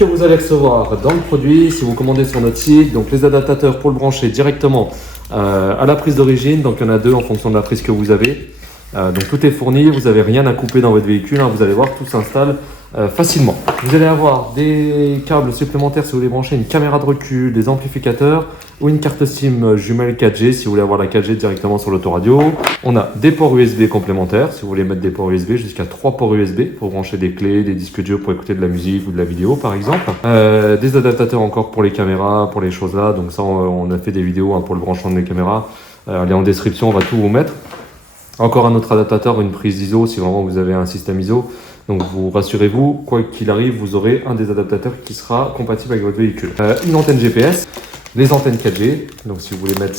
que vous allez recevoir dans le produit si vous commandez sur notre site. Donc les adaptateurs pour le brancher directement à la prise d'origine. Donc il y en a deux en fonction de la prise que vous avez. Donc tout est fourni, vous n'avez rien à couper dans votre véhicule, vous allez voir, tout s'installe facilement. Vous allez avoir des câbles supplémentaires si vous voulez brancher une caméra de recul, des amplificateurs ou une carte SIM jumelle 4G si vous voulez avoir la 4G directement sur l'autoradio. On a des ports USB complémentaires si vous voulez mettre des ports USB, jusqu'à 3 ports USB pour brancher des clés, des disques durs pour écouter de la musique ou de la vidéo par exemple. Des adaptateurs encore pour les caméras, pour les choses là, donc ça on a fait des vidéos pour le branchement des caméras. Allez en description, on va tout vous mettre. Encore un autre adaptateur, une prise ISO si vraiment vous avez un système ISO. Donc vous rassurez-vous, quoi qu'il arrive, vous aurez un des adaptateurs qui sera compatible avec votre véhicule. Une antenne GPS, les antennes 4G. Donc si vous voulez mettre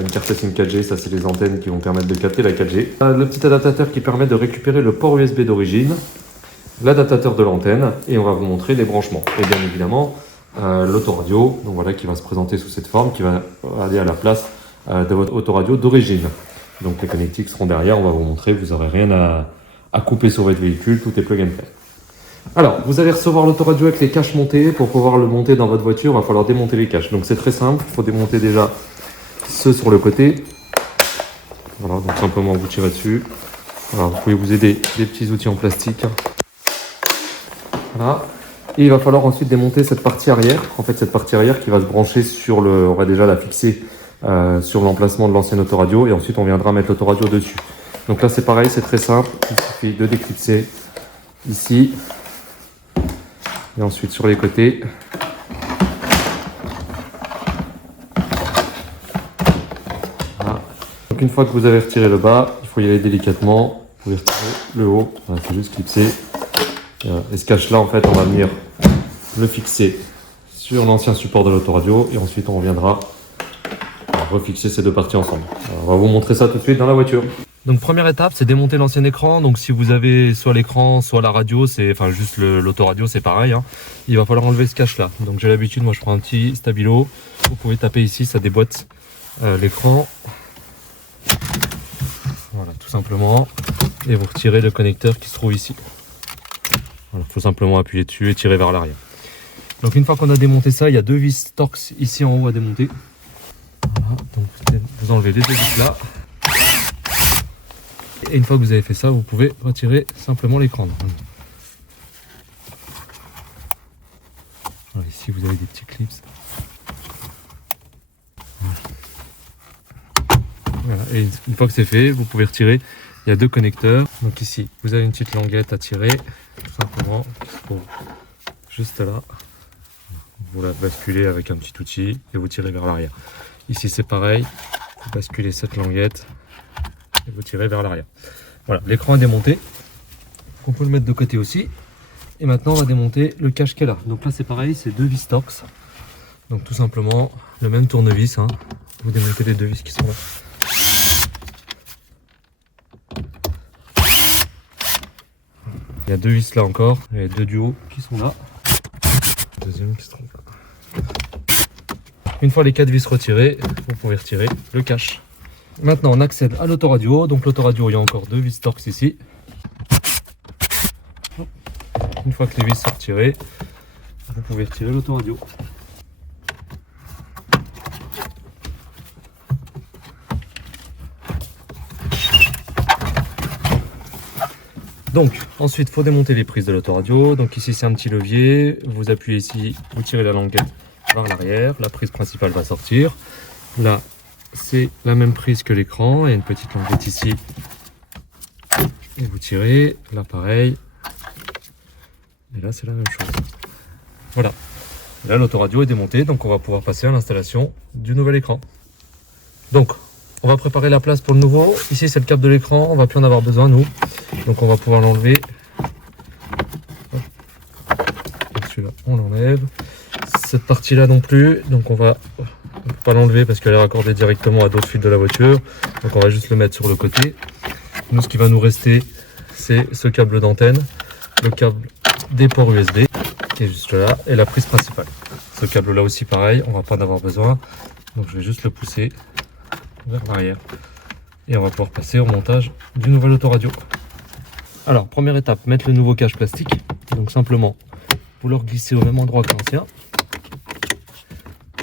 une carte SIM 4G, ça c'est les antennes qui vont permettre de capter la 4G. Le petit adaptateur qui permet de récupérer le port USB d'origine, l'adaptateur de l'antenne et on va vous montrer les branchements. Et bien évidemment, l'autoradio, donc voilà, qui va se présenter sous cette forme, qui va aller à la place de votre autoradio d'origine. Donc les connectiques seront derrière, on va vous montrer, vous n'aurez rien à couper sur votre véhicule, tout est plug and play. Alors, vous allez recevoir l'autoradio avec les caches montées. Pour pouvoir le monter dans votre voiture, il va falloir démonter les caches. Donc c'est très simple, il faut démonter déjà ceux sur le côté. Voilà, donc simplement vous tirez dessus. Alors, vous pouvez vous aider des petits outils en plastique. Voilà. Et il va falloir ensuite démonter cette partie arrière. En fait, cette partie arrière qui va se brancher sur le... On va déjà la fixer sur l'emplacement de l'ancienne autoradio et ensuite on viendra mettre l'autoradio dessus. Donc là c'est pareil, c'est très simple, il suffit de déclipser ici et ensuite sur les côtés. Voilà. Donc une fois que vous avez retiré le bas, il faut y aller délicatement, vous pouvez retirer le haut, voilà, c'est juste clipser. Et ce cache là en fait on va venir le fixer sur l'ancien support de l'autoradio et ensuite on reviendra refixer ces deux parties ensemble. Alors, on va vous montrer ça tout de suite dans la voiture. Donc première étape, c'est démonter l'ancien écran. Donc si vous avez soit l'écran, soit la radio, enfin juste l'autoradio, c'est pareil. Il va falloir enlever ce cache là. Donc j'ai l'habitude, moi je prends un petit stabilo. Vous pouvez taper ici, ça déboîte l'écran. Voilà, tout simplement. Et vous retirez le connecteur qui se trouve ici. Voilà, faut simplement appuyer dessus et tirer vers l'arrière. Donc une fois qu'on a démonté ça, il y a deux vis Torx ici en haut à démonter. Voilà, donc vous enlevez les deux vis là. Et une fois que vous avez fait ça, vous pouvez retirer simplement l'écran. Voilà, ici vous avez des petits clips. Voilà, et une fois que c'est fait, vous pouvez retirer. Il y a deux connecteurs. Donc ici, vous avez une petite languette à tirer, tout simplement, qui se trouve juste là. Vous la basculez avec un petit outil et vous tirez vers l'arrière. Ici c'est pareil, vous basculez cette languette et vous tirez vers l'arrière. Voilà, l'écran est démonté. On peut le mettre de côté aussi. Et maintenant on va démonter le cache qui est là. Donc là c'est pareil, c'est deux vis Torx. Donc tout simplement le même tournevis. Vous démontez les deux vis qui sont là. Il y a deux vis là encore, et deux duos qui sont là. Deuxième qui se trouve là. Une fois les 4 vis retirées, vous pouvez retirer le cache. Maintenant on accède à l'autoradio. Donc l'autoradio, il y a encore deux vis Torx ici. Une fois que les vis sont retirées, vous pouvez retirer l'autoradio. Donc ensuite il faut démonter les prises de l'autoradio. Donc ici c'est un petit levier, vous appuyez ici, vous tirez la languette vers l'arrière, la prise principale va sortir. Là c'est la même prise que l'écran, il y a une petite languette ici et vous tirez, là pareil, et là c'est la même chose. Voilà, là l'autoradio est démontée, donc on va pouvoir passer à l'installation du nouvel écran. Donc on va préparer la place pour le nouveau. Ici c'est le câble de l'écran, on va plus en avoir besoin nous, donc on va pouvoir l'enlever. Celui-là on l'enlève, cette partie là non plus, donc on peut pas l'enlever parce qu'elle est raccordée directement à d'autres fils de la voiture, donc on va juste le mettre sur le côté. Nous ce qui va nous rester c'est ce câble d'antenne, le câble des ports USB qui est juste là et la prise principale. Ce câble là aussi pareil, on va pas en avoir besoin, donc je vais juste le pousser vers l'arrière et on va pouvoir passer au montage du nouvel autoradio. Alors première étape, mettre le nouveau cache plastique. Donc simplement vous leur glissez au même endroit que l'ancien.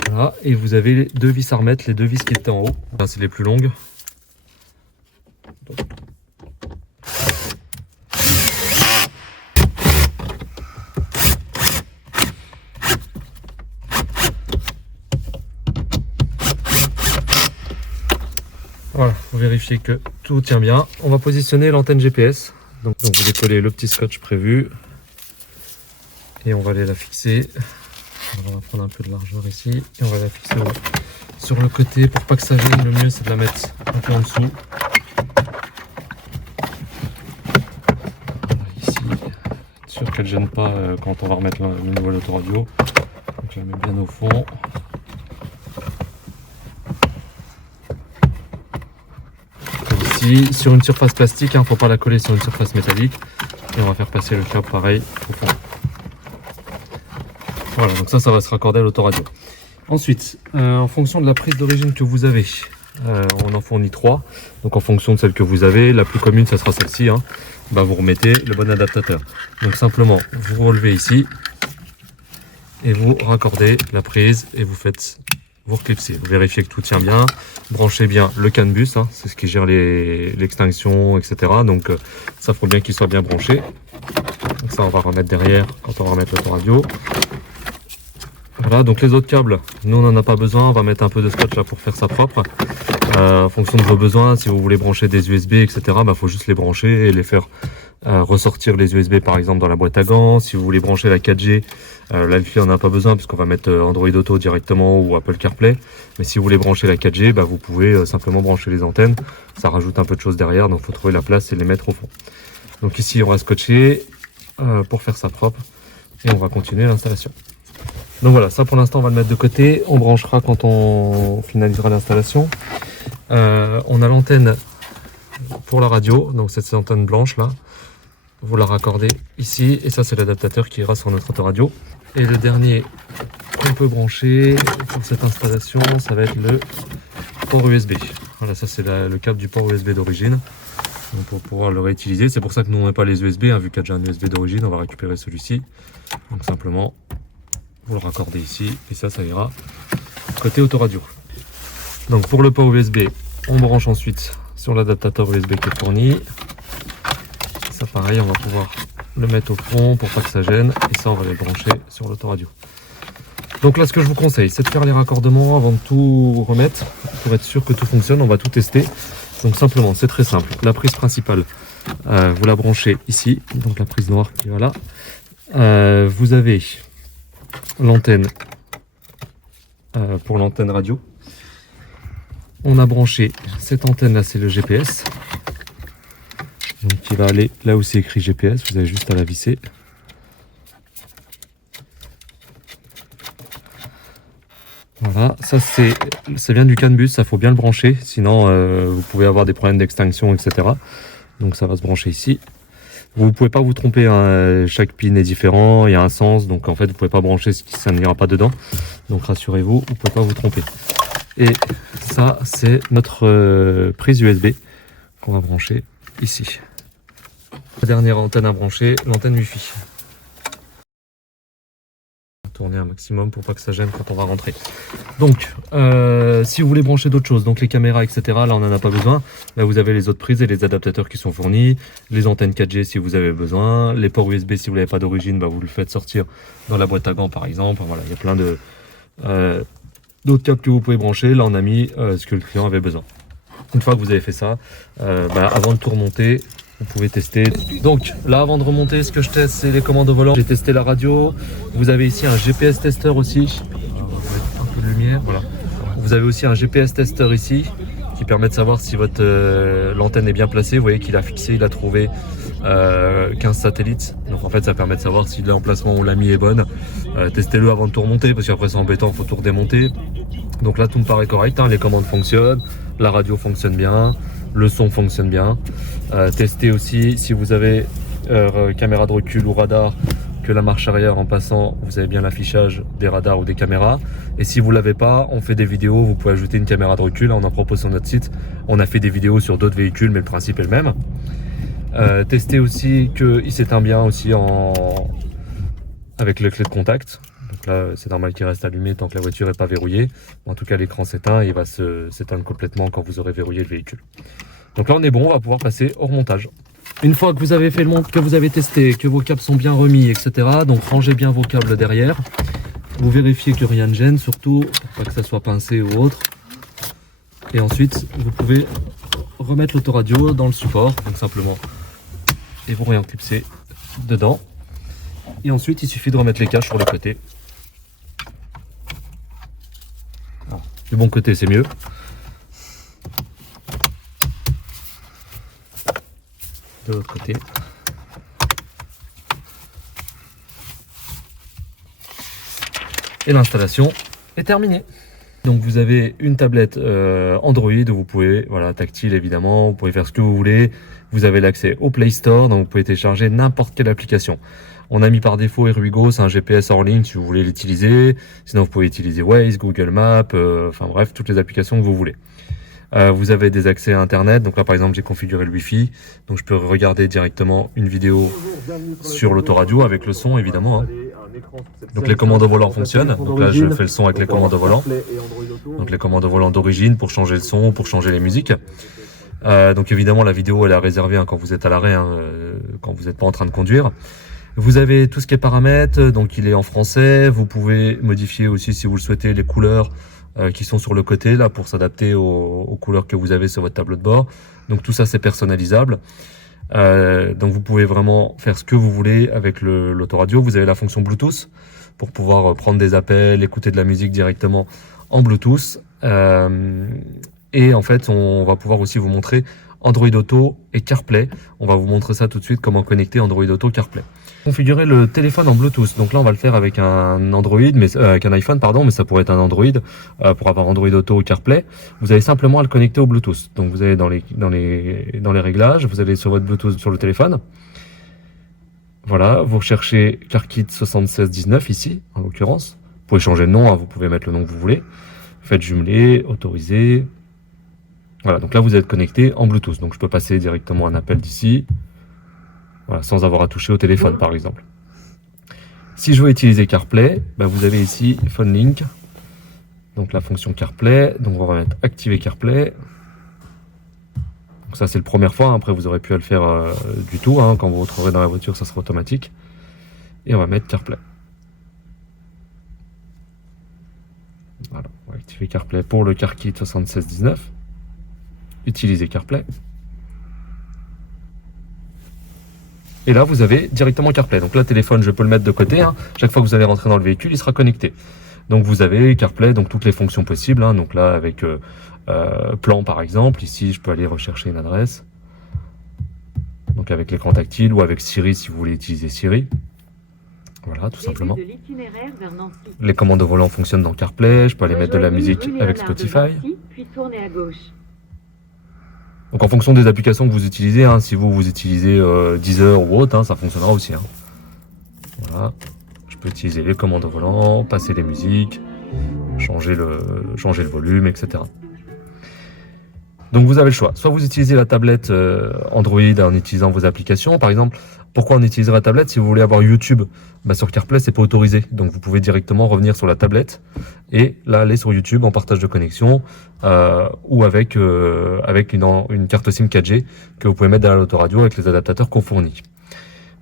Voilà, et vous avez les deux vis à remettre, les deux vis qui étaient en haut. Là, c'est les plus longues. Voilà, vous vérifiez que tout tient bien. On va positionner l'antenne GPS. Donc vous décollez le petit scotch prévu. Et on va aller la fixer. On va prendre un peu de largeur ici. Et on va la fixer sur le côté pour pas que ça gêne. Le mieux c'est de la mettre un peu en dessous. Voilà, ici, être sûr qu'elle ne gêne pas quand on va remettre le nouvel autoradio. Donc je la mets bien au fond. Ici, sur une surface plastique, il ne faut pas la coller sur une surface métallique. Et on va faire passer le câble pareil au fond. Voilà, donc ça va se raccorder à l'autoradio. Ensuite, en fonction de la prise d'origine que vous avez, on en fournit 3. Donc en fonction de celle que vous avez, la plus commune, ça sera celle-ci. Hein. Bah, vous remettez le bon adaptateur. Donc simplement, vous relevez ici et vous raccordez la prise et vous reclipsez. Vous vérifiez que tout tient bien. Branchez bien le CAN bus, hein, c'est ce qui gère l'extinction, etc. Donc ça, faut bien qu'il soit bien branché. Donc ça, on va remettre derrière quand on va remettre l'autoradio. Voilà, donc les autres câbles, nous on n'en a pas besoin, on va mettre un peu de scotch là pour faire ça propre. En fonction de vos besoins, si vous voulez brancher des USB, etc., bah, faut juste les brancher et les faire ressortir les USB par exemple dans la boîte à gants. Si vous voulez brancher la 4G, l'Wi-Fi on n'a pas besoin puisqu'on va mettre Android Auto directement ou Apple CarPlay. Mais si vous voulez brancher la 4G, bah, vous pouvez simplement brancher les antennes. Ça rajoute un peu de choses derrière, donc il faut trouver la place et les mettre au fond. Donc ici on va scotcher pour faire ça propre et on va continuer l'installation. Donc voilà, ça pour l'instant on va le mettre de côté, on branchera quand on finalisera l'installation. On a l'antenne pour la radio, donc cette antenne blanche là, vous la raccordez ici et ça c'est l'adaptateur qui ira sur notre autoradio. Et le dernier qu'on peut brancher pour cette installation, ça va être le port USB. Voilà, ça c'est le câble du port USB d'origine. Donc pour pouvoir le réutiliser, c'est pour ça que nous on n'a pas les USB, hein, vu qu'il y a déjà un USB d'origine, on va récupérer celui-ci. Donc simplement vous le raccordez ici et ça ira côté autoradio. Donc pour le port USB, on branche ensuite sur l'adaptateur USB qui est fourni. Ça pareil, on va pouvoir le mettre au fond pour pas que ça gêne et ça on va le brancher sur l'autoradio. Donc là ce que je vous conseille, c'est de faire les raccordements avant de tout remettre pour être sûr que tout fonctionne. On va tout tester. Donc simplement, c'est très simple. La prise principale, vous la branchez ici, donc la prise noire qui va là. Vous avez l'antenne pour l'antenne radio. On a branché cette antenne là, c'est le GPS, donc qui va aller là où c'est écrit GPS. Vous avez juste à la visser. Voilà, ça c'est bien du CAN bus, ça faut bien le brancher, sinon vous pouvez avoir des problèmes d'extinction, etc. Donc ça va se brancher ici. Vous ne pouvez pas vous tromper, hein. Chaque pin est différent, il y a un sens, donc en fait vous ne pouvez pas brancher ce qui ça n'ira pas dedans. Donc rassurez-vous, vous ne pouvez pas vous tromper. Et ça c'est notre prise USB qu'on va brancher ici. La dernière antenne à brancher, l'antenne Wi-Fi. Tourner un maximum pour pas que ça gêne quand on va rentrer. Donc si vous voulez brancher d'autres choses, donc les caméras, etc., là on n'en a pas besoin. Là vous avez les autres prises et les adaptateurs qui sont fournis, les antennes 4G si vous avez besoin, les ports USB si vous n'avez pas d'origine, bah, vous le faites sortir dans la boîte à gants par exemple. Voilà, il y a plein de d'autres câbles que vous pouvez brancher. Là on a mis ce que le client avait besoin. Une fois que vous avez fait ça, avant de tout remonter, vous pouvez tester. Donc là, avant de remonter, ce que je teste, c'est les commandes au volant. J'ai testé la radio. Vous avez ici un GPS testeur aussi. On va mettre un peu de lumière. Voilà. Vous avez aussi un GPS testeur ici qui permet de savoir si votre l'antenne est bien placée. Vous voyez qu'il a fixé, il a trouvé 15 satellites. Donc en fait, ça permet de savoir si l'emplacement où on l'a mis est bonne. Testez-le avant de tout remonter parce qu'après c'est embêtant, il faut tout redémonter. Donc là, tout me paraît correct. Hein. Les commandes fonctionnent, la radio fonctionne bien. Le son fonctionne bien. Testez aussi si vous avez caméra de recul ou radar, que la marche arrière en passant, vous avez bien l'affichage des radars ou des caméras. Et si vous ne l'avez pas, on fait des vidéos, vous pouvez ajouter une caméra de recul. On en propose sur notre site. On a fait des vidéos sur d'autres véhicules, mais le principe est le même. Testez aussi qu'il s'éteint bien aussi avec les clés de contact. Donc là, c'est normal qu'il reste allumé tant que la voiture n'est pas verrouillée. En tout cas, l'écran s'éteint et il va s'éteindre complètement quand vous aurez verrouillé le véhicule. Donc là, on est bon, on va pouvoir passer au remontage. Une fois que vous avez fait le montage, que vous avez testé, que vos câbles sont bien remis, etc. Donc rangez bien vos câbles derrière. Vous vérifiez que rien ne gêne, surtout pour pas que ça soit pincé ou autre. Et ensuite, vous pouvez remettre l'autoradio dans le support, donc simplement, et vous réenclipsez dedans. Et ensuite, il suffit de remettre les caches sur le côté. Alors, du bon côté, c'est mieux. De l'autre côté. Et l'installation est terminée. Donc vous avez une tablette Android où vous pouvez, voilà, tactile évidemment, vous pouvez faire ce que vous voulez. Vous avez l'accès au Play Store, donc vous pouvez télécharger n'importe quelle application. On a mis par défaut Erwigo, c'est un GPS hors ligne si vous voulez l'utiliser. Sinon vous pouvez utiliser Waze, Google Maps, enfin bref, toutes les applications que vous voulez. Vous avez des accès à internet, donc là par exemple j'ai configuré le Wi-Fi, donc je peux regarder directement une vidéo sur l'autoradio avec le son évidemment. Donc les commandes au volant fonctionnent, donc là je fais le son avec les commandes au volant. Donc les commandes au volant d'origine pour changer le son, pour changer les musiques. Donc évidemment la vidéo elle est réservée quand vous êtes à l'arrêt, quand vous n'êtes pas en train de conduire. Vous avez tout ce qui est paramètres, donc il est en français. Vous pouvez modifier aussi si vous le souhaitez les couleurs qui sont sur le côté là pour s'adapter aux couleurs que vous avez sur votre tableau de bord. Donc tout ça c'est personnalisable. Donc vous pouvez vraiment faire ce que vous voulez avec l'autoradio. Vous avez la fonction Bluetooth pour pouvoir prendre des appels, écouter de la musique directement en Bluetooth. Et en fait on va pouvoir aussi vous montrer Android Auto et CarPlay. On va vous montrer ça tout de suite, comment connecter Android Auto CarPlay. Configurer le téléphone en Bluetooth. Donc là on va le faire avec un Android, mais avec un iPhone pardon, mais ça pourrait être un Android pour avoir Android Auto ou CarPlay. Vous avez simplement à le connecter au Bluetooth. Donc vous allez dans les réglages, vous allez sur votre Bluetooth sur le téléphone. Voilà, vous recherchez CarKit 7619 ici en l'occurrence. Vous pouvez changer le nom, vous pouvez mettre le nom que vous voulez. Faites jumeler, autoriser. Voilà, donc là vous êtes connecté en Bluetooth. Donc je peux passer directement un appel d'ici. Voilà, sans avoir à toucher au téléphone par exemple. Si je veux utiliser CarPlay, vous avez ici Phone Link, donc la fonction CarPlay. Donc on va mettre activer CarPlay. Donc ça c'est la première fois, après vous aurez pu le faire du tout, quand vous retrouverez dans la voiture ça sera automatique. Et on va mettre CarPlay. Voilà, on va activer CarPlay pour le CarKit 7619. Utiliser CarPlay. Et là, vous avez directement CarPlay. Donc là, le téléphone, je peux le mettre de côté. Chaque fois que vous allez rentrer dans le véhicule, il sera connecté. Donc vous avez CarPlay, donc toutes les fonctions possibles. Donc là, avec plan par exemple. Ici, je peux aller rechercher une adresse. Donc avec l'écran tactile ou avec Siri si vous voulez utiliser Siri. Voilà, tout simplement. Les commandes au volant fonctionnent dans CarPlay. Je peux aller mettre de la musique avec Spotify. Puis tournez à gauche. Donc en fonction des applications que vous utilisez, si vous utilisez Deezer ou autre, ça fonctionnera aussi. Voilà, je peux utiliser les commandes au volant, passer les musiques, changer le volume, etc. Donc vous avez le choix. Soit vous utilisez la tablette Android en utilisant vos applications. Par exemple, pourquoi on utilise la tablette? Si vous voulez avoir YouTube sur CarPlay, c'est pas autorisé. Donc vous pouvez directement revenir sur la tablette et là aller sur YouTube en partage de connexion ou avec une carte SIM 4G que vous pouvez mettre dans l'autoradio avec les adaptateurs qu'on fournit.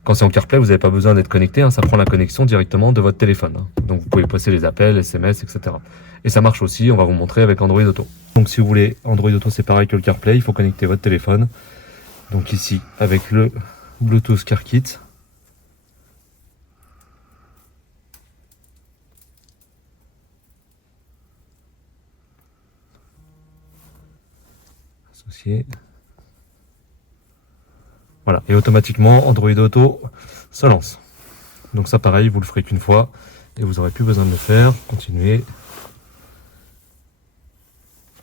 Quand c'est en CarPlay, vous n'avez pas besoin d'être connecté, ça prend la connexion directement de votre téléphone. Donc vous pouvez passer les appels, SMS, etc. Et ça marche aussi, on va vous montrer avec Android Auto. Donc si vous voulez Android Auto, c'est pareil que le CarPlay, il faut connecter votre téléphone. Donc ici, avec le Bluetooth CarKit. Associé. Voilà, et automatiquement Android Auto se lance. Donc ça pareil, vous le ferez qu'une fois et vous n'aurez plus besoin de le faire. Continuez.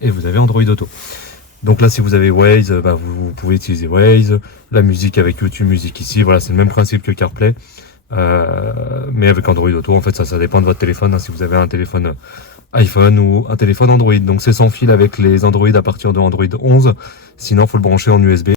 Et vous avez Android Auto. Donc là, si vous avez Waze, vous pouvez utiliser Waze. La musique avec YouTube Music ici, voilà, c'est le même principe que CarPlay. Mais avec Android Auto, en fait, ça dépend de votre téléphone. Si vous avez un téléphone iPhone ou un téléphone Android. Donc c'est sans fil avec les Android à partir de Android 11. Sinon, il faut le brancher en USB.